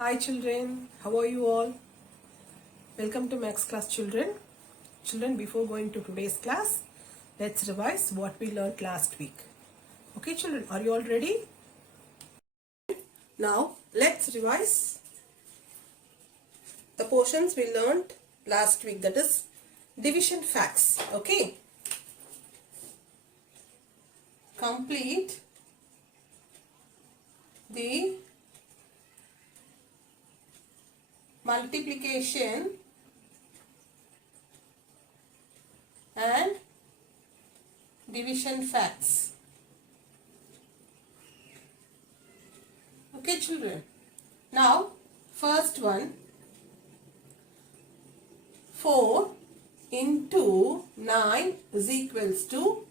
Hi children, how are you all? Welcome to Max Class children. Children, before going to today's class, let's revise what we learned last week. Okay children, are you all ready? Now, let's revise the portions we learned last week, that is division facts. Okay? Complete the multiplication and division facts. Okay children. Now first one, 4 into 9 is equals to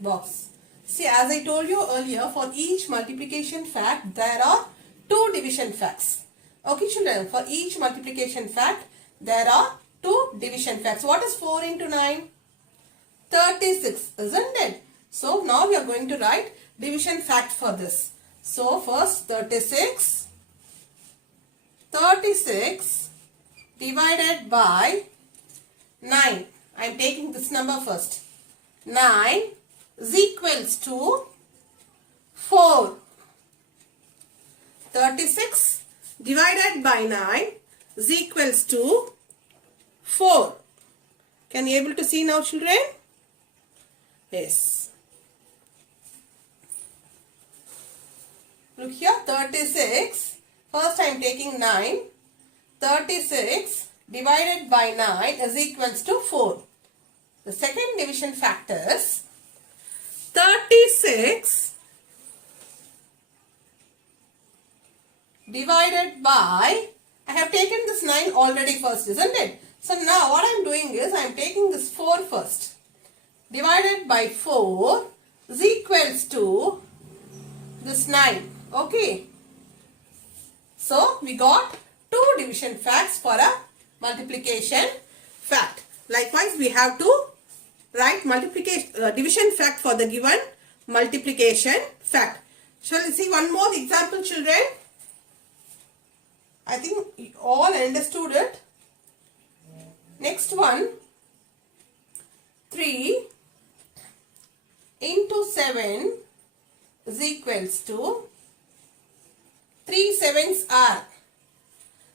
box. See, as I told you earlier, for each multiplication fact there are two division facts. Okay children, for each multiplication fact there are two division facts. What is 4 into 9? 36, isn't it? So now we are going to write division fact for this. So first 36 divided by 9. I am taking this number first. 9 is equals to 4. 36 divided by 9 is equals to 4. Can you able to see now children? Yes. Look here, 36. First I am taking 9. 36 divided by 9 is equals to 4. The second division factor is 36 divided by, I have taken this 9 already first, isn't it? So now what I am doing is I am taking this 4 first. Divided by 4 is equals to this 9. Okay. So we got two division facts for a multiplication fact. Likewise, we have to write division fact for the given multiplication fact. Shall we see one more example children? I think you all understood it. Next one, 3 into 7 is equals to 3 7s are.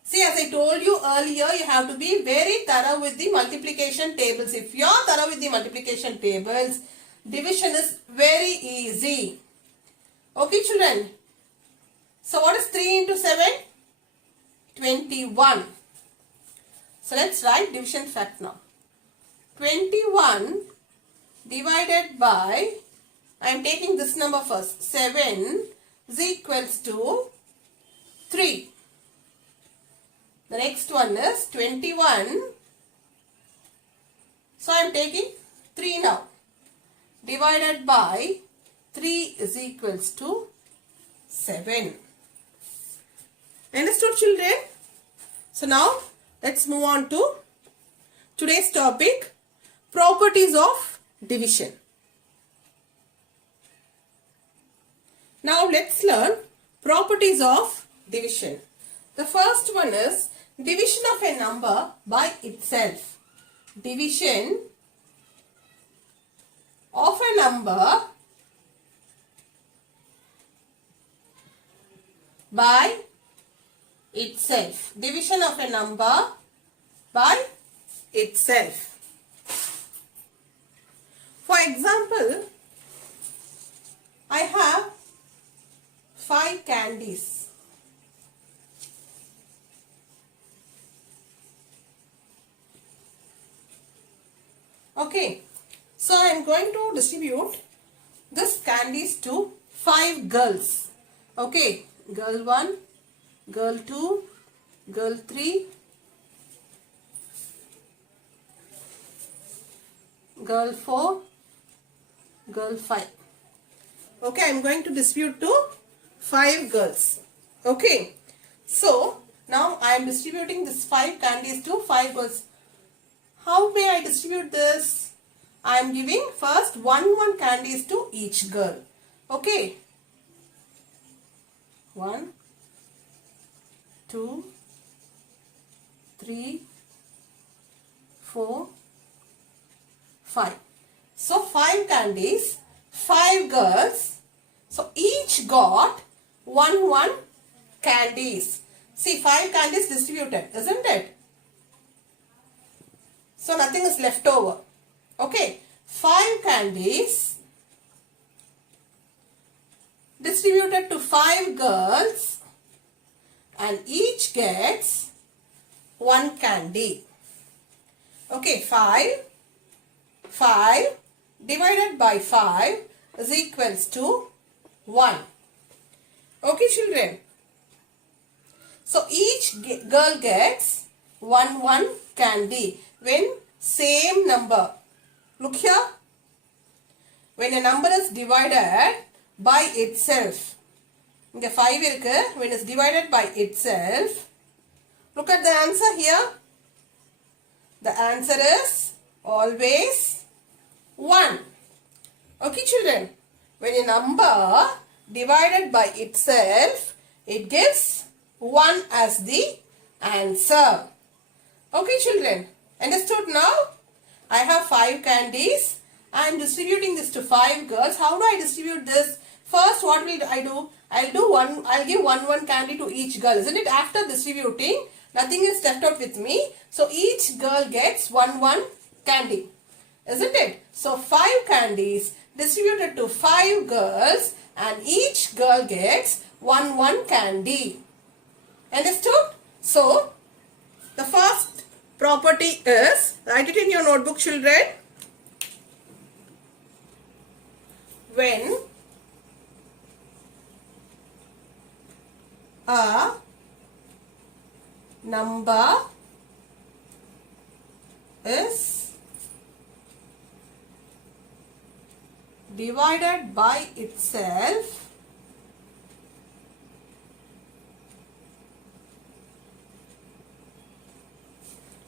See, as I told you earlier, you have to be very thorough with the multiplication tables. If you are thorough with the multiplication tables, division is very easy. Okay children. So what is 3 into 7? 21. So let's write division fact now. 21 divided by, I am taking this number first, 7 is equals to 3. The next one is 21. So I am taking 3 now. Divided by 3 is equals to 7. Understood children? So now let's move on to today's topic, properties of division. Now let's learn properties of division. The first one is division of a number by itself. Division of a number by itself. Division of a number by itself. For example, I have 5 candies. Okay, so I am going to distribute this candies to 5 girls. Okay, girl 1, girl 2, girl 3, girl 4, girl 5. Okay, I am going to distribute to 5 girls. Okay, so now I am distributing this 5 candies to 5 girls. How may I distribute this? I am giving first 1 candies to each girl. Okay. 1, 2, 3, 4, 5. So 5 candies, 5 girls. So each got 1 candies. See, 5 candies distributed, isn't it? So nothing is left over. Okay, 5 candies distributed to 5 girls and each gets 1 candy. Okay, 5 divided by 5 is equals to 1. Okay, children. So each girl gets 1 candy when same number. Look here. When a number is divided by itself. Inga 5 irukku. When it's divided by itself. Look at the answer here. The answer is always 1. Okay, children. When a number divided by itself, it gives 1 as the answer. Okay, children. Understood now? I have 5 candies. I am distributing this to 5 girls. How do I distribute this? First, what will I do? I'll give 1 candy to each girl. Isn't it? After distributing, nothing is left out with me. So each girl gets 1 candy. Isn't it? So 5 candies distributed to 5 girls and each girl gets 1 candy. Understood? So the first property is, write it in your notebook, children. When a number is divided by itself,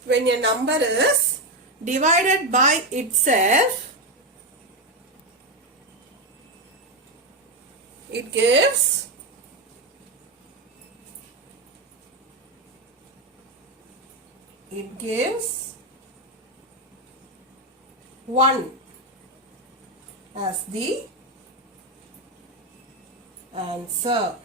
when a number is divided by itself, it gives one as the answer.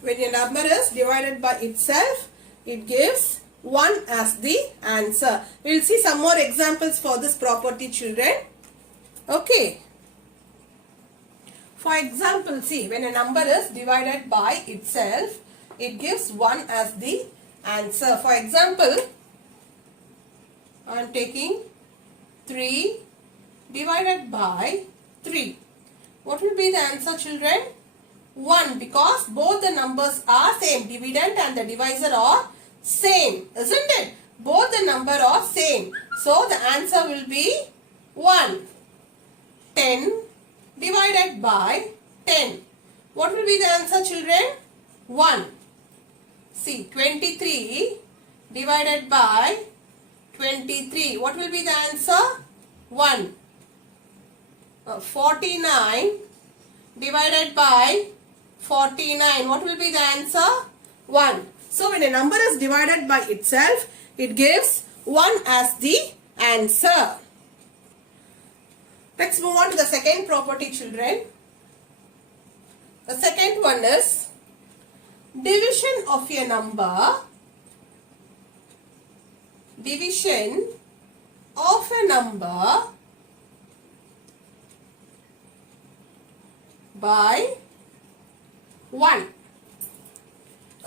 When a number is divided by itself, it gives 1 as the answer. We will see some more examples for this property, children. Okay. For example, see, when a number is divided by itself, it gives 1 as the answer. For example, I am taking 3 divided by 3. What will be the answer, children? 1, because both the numbers are same. Dividend and the divisor are same. Isn't it? Both the number are same. So the answer will be 1. 10 divided by 10. What will be the answer, children? 1. See, 23 divided by 23. What will be the answer? 1. 49 divided by 49. What will be the answer? 1. So when a number is divided by itself, it gives 1 as the answer. Let's move on to the second property, children. The second one is division of a number. Division of a number by 1.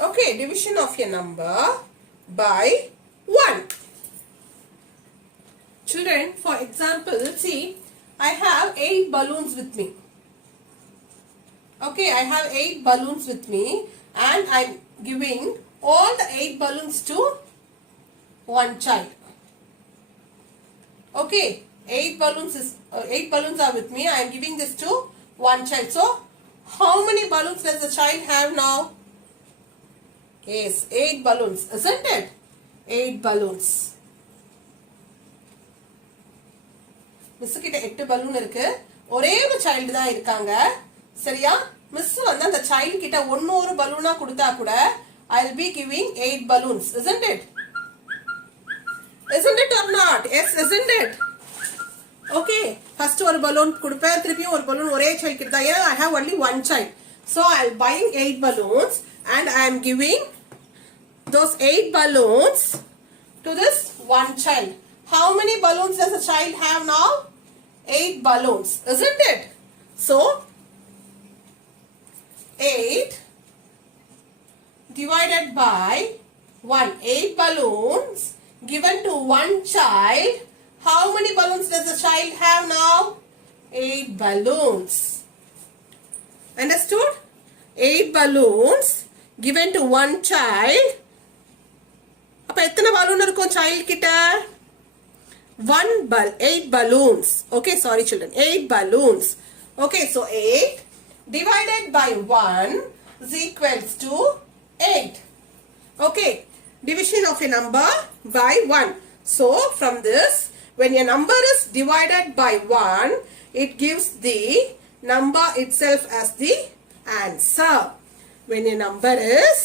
Okay, division of a number by 1. Children, for example, see, I have 8 balloons with me. Okay, I have 8 balloons with me and I'm giving all the 8 balloons to one child. Okay, 8 balloons are with me. I am giving this to one child. So, how many balloons does the child have now? Yes, 8 balloons, isn't it? 8 balloons. Miss கிட்ட 8 balloon இருக்கு. ஒரே ஒரு child தான் இருக்காங்க. சரியா? Miss வந்து அந்த child கிட்ட ஒன்னொரு பலூனா கொடுத்தா கூட I'll be giving 8 balloons, isn't it? Isn't it or not? Yes, isn't it? Okay, first ஒரு balloon கொடுப்பேன், திருப்பியும் ஒரு balloon ஒரே child கிட்ட தான். I have only one child. So I'll buying 8 balloons and I am giving those 8 balloons to this one child. How many balloons does a child have now? 8 balloons, isn't it? So 8 divided by 1. 8 balloons given to one child. How many balloons does the child have now? 8 balloons. Understood? 8 balloons given to one child. அப்ப எத்தனை balloon இருக்கும் child கிட்ட? 8 balloons. Okay, sorry children. 8 balloons. Okay, so 8 divided by 1 is equals to 8. Okay, division of a number by 1. So, from this, when a number is divided by 1, it gives the number itself as the answer. When a number is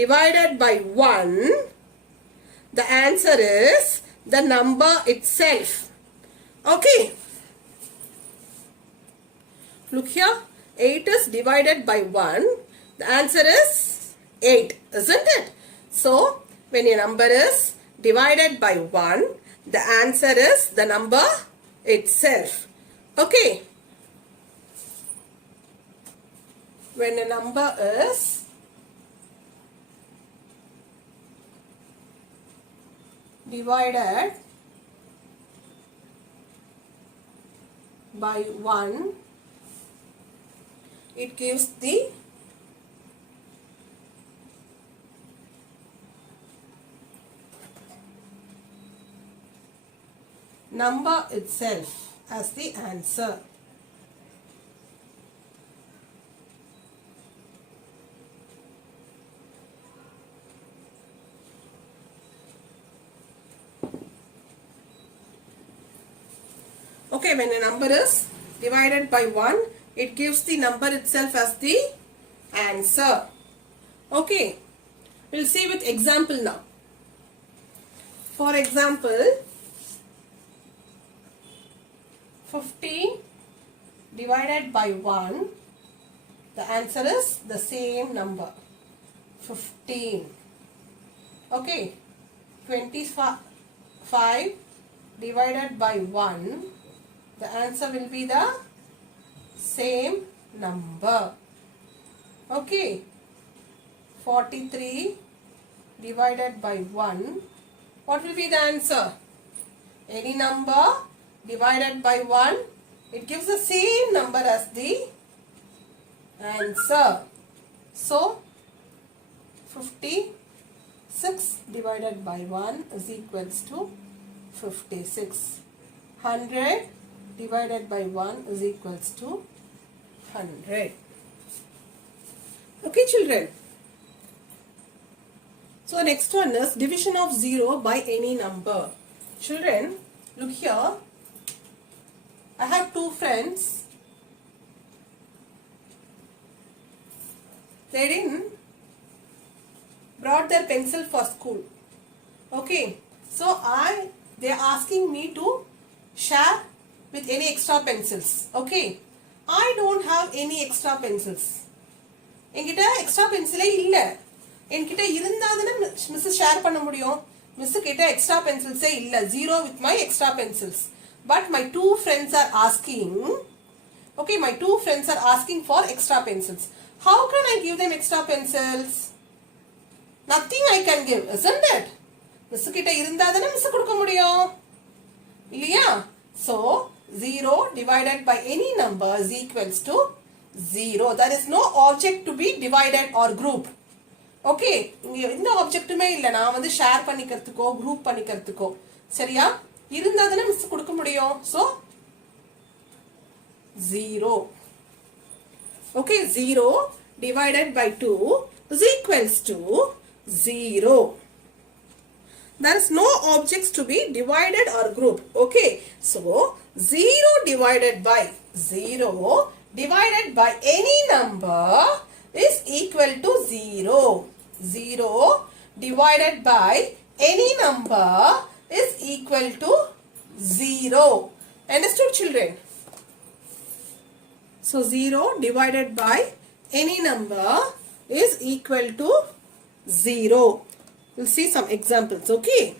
divided by 1, the answer is the number itself. Okay. Look here. 8 is divided by 1. The answer is 8, isn't it? So, when a number is divided by 1, the answer is the number itself. Okay. When a number is divided by 1, it gives the number itself as the answer. Okay, when a number is divided by 1, it gives the number itself as the answer. Okay, we'll see with example now. For example, 15 divided by 1, the answer is the same number, 15. Okay, 25 divided by 1, the answer will be the same number. Okay, 43 divided by 1, what will be the answer? Any number divided by 1, it gives the same number as the answer. So, 56 divided by 1 is equals to 56. 100 divided by 1 is equals to 100. Okay, children. So, next one is division of 0 by any number. Children, look here. I have 2 friends. They didn't brought their pencil for school. Okay. So, they are asking me to share with any extra pencils. Okay. I don't have any extra pencils. என்கிட்ட extra பென்சிலே இல்ல. என்கிட்ட இருந்தாதானே miss share பண்ண முடியும். Miss கிட்ட extra பென்சில்ஸே இல்ல. 0 with my extra pencils. But my 2 friends are asking. Okay, my 2 friends are asking for extra pencils. How can I give them extra pencils? Nothing I can give, isn't it? Miss கிட்ட இருந்தாதானே miss கொடுக்க முடியும். இல்லையா? So, 0 divided by any number is equals to 0. There is no object to be divided or grouped. Okay, இங்க எந்த ஆப்ஜெக்ட்டுமே இல்ல. நான் வந்து ஷேர் பண்ணிக்கிறதுக்கோ குரூப் பண்ணிக்கிறதுக்கோ. சரியா? இருந்தாதானே மிஸ் கொடுக்க முடியும். So, 0. Okay, 0 divided by 2 is equals to 0. There is no objects to be divided or grouped. Okay, so 0 divided by 0 divided by any number is equal to 0. 0 divided by any number is equal to 0. Understood, children? So 0 divided by any number is equal to 0. We'll see some examples, okay?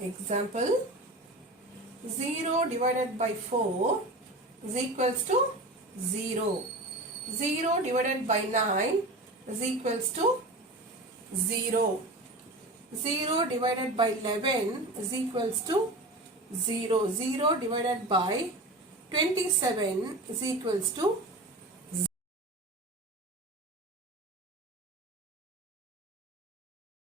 Example, 0 divided by 4 is equals to 0. 0 divided by 9 is equals to 0. 0 divided by 11 is equals to 0. 0 divided by 27 is equals to